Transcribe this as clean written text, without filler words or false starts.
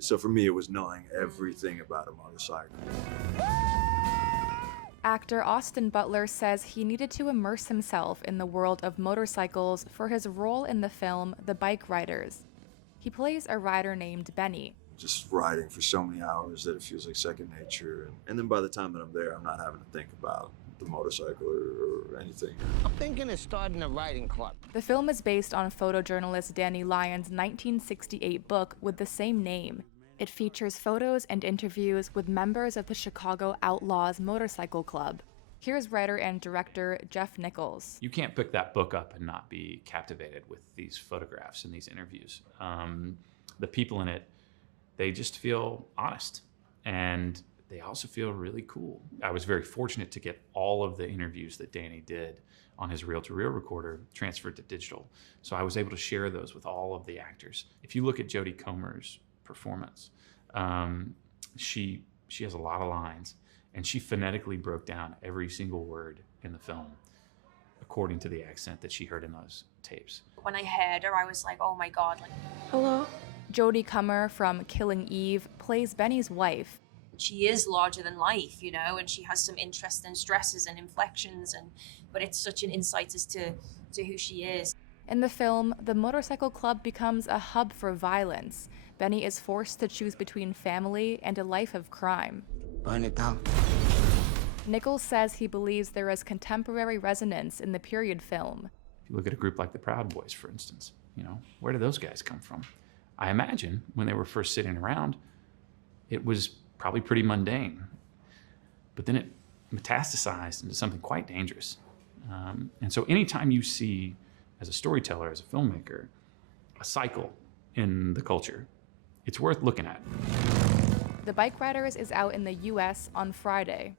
So for me, it was knowing everything about a motorcycle. Actor Austin Butler says he needed to immerse himself in the world of motorcycles for his role in the film The Bikeriders. He plays a rider named Benny. Just riding for so many hours that it feels like second nature. And then by the time that I'm there, I'm not having to think about the motorcycle or anything. I'm thinking of starting a riding club. The film is based on photojournalist Danny Lyon's 1968 book with the same name. It features photos and interviews with members of the Chicago Outlaws Motorcycle Club. Here's writer and director Jeff Nichols. You can't pick that book up and not be captivated with these photographs and these interviews. The people in it, they just feel honest, and they also feel really cool. I was very fortunate to get all of the interviews that Danny did on his reel-to-reel recorder transferred to digital. So I was able to share those with all of the actors. If you look at Jodie Comer's performance, she has a lot of lines, and she phonetically broke down every single word in the film according to the accent that she heard in those tapes. When I heard her, I was like, oh my God. Hello? Jodie Comer from Killing Eve plays Benny's wife. She is larger than life, you know, and she has some interesting stresses and inflections, but it's such an insight as to who she is. In the film, the motorcycle club becomes a hub for violence. Benny is forced to choose between family and a life of crime. Burn it down. Nichols says he believes there is contemporary resonance in the period film. If you look at a group like the Proud Boys, for instance, where do those guys come from? I imagine when they were first sitting around, it was probably pretty mundane. But then it metastasized into something quite dangerous. And so anytime you see, as a storyteller, as a filmmaker, a cycle in the culture, it's worth looking at. The Bikeriders is out in the US on Friday.